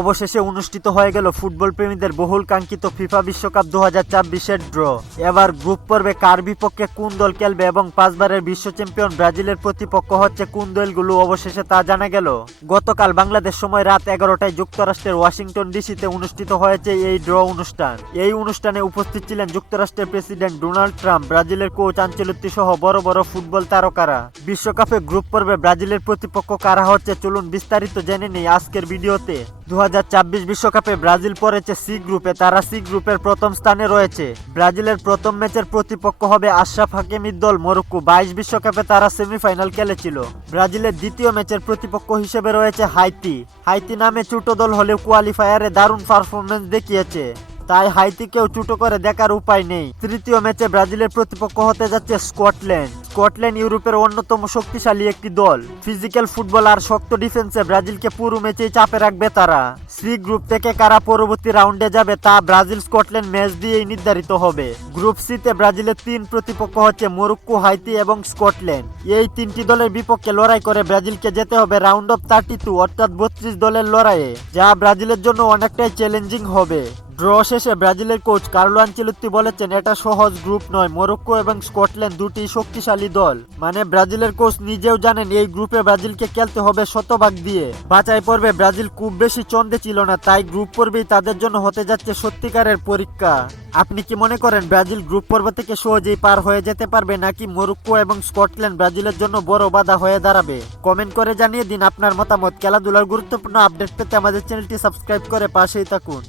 অবশেষে অনুষ্ঠিত হয়ে গেল ফুটবল প্রেমীদের বহুল কাঙ্ক্ষিত ফিফা বিশ্বকাপ দু হাজার ড্র। এবার গ্রুপ পর্বে কার বিপক্ষে কোন দল খেলবে এবং পাঁচবারের বিশ্ব চ্যাম্পিয়ন ব্রাজিলের প্রতিপক্ষ হচ্ছে কোন দলগুলো অবশেষে তা জানা গেল। গতকাল বাংলাদেশ সময় রাত এগারোটায় যুক্তরাষ্ট্রের ওয়াশিংটন ডিসিতে অনুষ্ঠিত হয়েছে এই ড্র অনুষ্ঠান। এই অনুষ্ঠানে উপস্থিত ছিলেন যুক্তরাষ্ট্রের প্রেসিডেন্ট ডোনাল্ড ট্রাম্প, ব্রাজিলের কোচ আঞ্চলত্তি সহ বড় বড় ফুটবল তারকারা। বিশ্বকাপে গ্রুপ পর্বে ব্রাজিলের প্রতিপক্ষ কারা হচ্ছে চলুন বিস্তারিত জেনে নেই আজকের ভিডিওতে। দু বিশ্বকাপে ব্রাজিল পড়েছে সি গ্রুপে। তারা সি গ্রুপের প্রথম স্থানে রয়েছে। ব্রাজিলের প্রথম ম্যাচের প্রতিপক্ষ হবে আশরাফ হাকিমির দল। মরক্কো বাইশ বিশ্বকাপে তারা সেমিফাইনাল খেলেছিল। ব্রাজিলের দ্বিতীয় ম্যাচের প্রতিপক্ষ হিসেবে রয়েছে হাইতি। হাইতি নামে ছোট দল হলেও কোয়ালিফায়ারে দারুণ পারফরমেন্স দেখিয়েছে। তাই হাইতিকেও চুটো করে দেখার উপায় নেই। তৃতীয় ম্যাচে ব্রাজিলের প্রতিপক্ষ হতে যাচ্ছে স্কটল্যান্ড। স্কটল্যান্ড ইউরোপের অন্যতম শক্তিশালী একটি দল। ফিজিক্যাল ফুটবল আর শক্ত ডিফেন্সে ব্রাজিলকে পুরো ম্যাচেই চাপে রাখবে তারা। সি গ্রুপ থেকে কারা পরবর্তী রাউন্ডে যাবে তা ব্রাজিল স্কটল্যান্ড ম্যাচ দিয়েই নির্ধারিত হবে। গ্রুপ সিতে ব্রাজিলের তিন প্রতিপক্ষ হচ্ছে মরক্কো, হাইতি এবং স্কটল্যান্ড। এই তিনটি দলের বিপক্ষে লড়াই করে ব্রাজিলকে যেতে হবে রাউন্ড অফ থার্টি টু, অর্থাৎ বত্রিশ দলের লড়াইয়ে, যা ব্রাজিলের জন্য অনেকটাই চ্যালেঞ্জিং হবে। ড্র শেষে ব্রাজিলের কোচ কার্লো আঞ্চেলত্তি বলেছেন, এটা সহজ গ্রুপ নয়। মরক্কো এবং স্কটল্যান্ড দুটি শক্তিশালী দল। মানে ব্রাজিলের কোচ নিজেও জানেন, এই গ্রুপে ব্রাজিলকে খেলতে হবে শতভাগ দিয়ে। বাছাই পর্বে ব্রাজিল খুব বেশি চন্দে ছিল না, তাই গ্রুপ পর্বেই তাদের জন্য হতে যাচ্ছে সত্যিকারের পরীক্ষা। আপনি কি মনে করেন, ব্রাজিল গ্রুপ পর্ব থেকে সহজেই পার হয়ে যেতে পারবে, নাকি মরক্কো এবং স্কটল্যান্ড ব্রাজিলের জন্য বড় বাধা হয়ে দাঁড়াবে? কমেন্ট করে জানিয়ে দিন আপনার মতামত। খেলাধুলার গুরুত্বপূর্ণ আপডেট পেতে আমাদের চ্যানেলটি সাবস্ক্রাইব করে পাশেই থাকুন।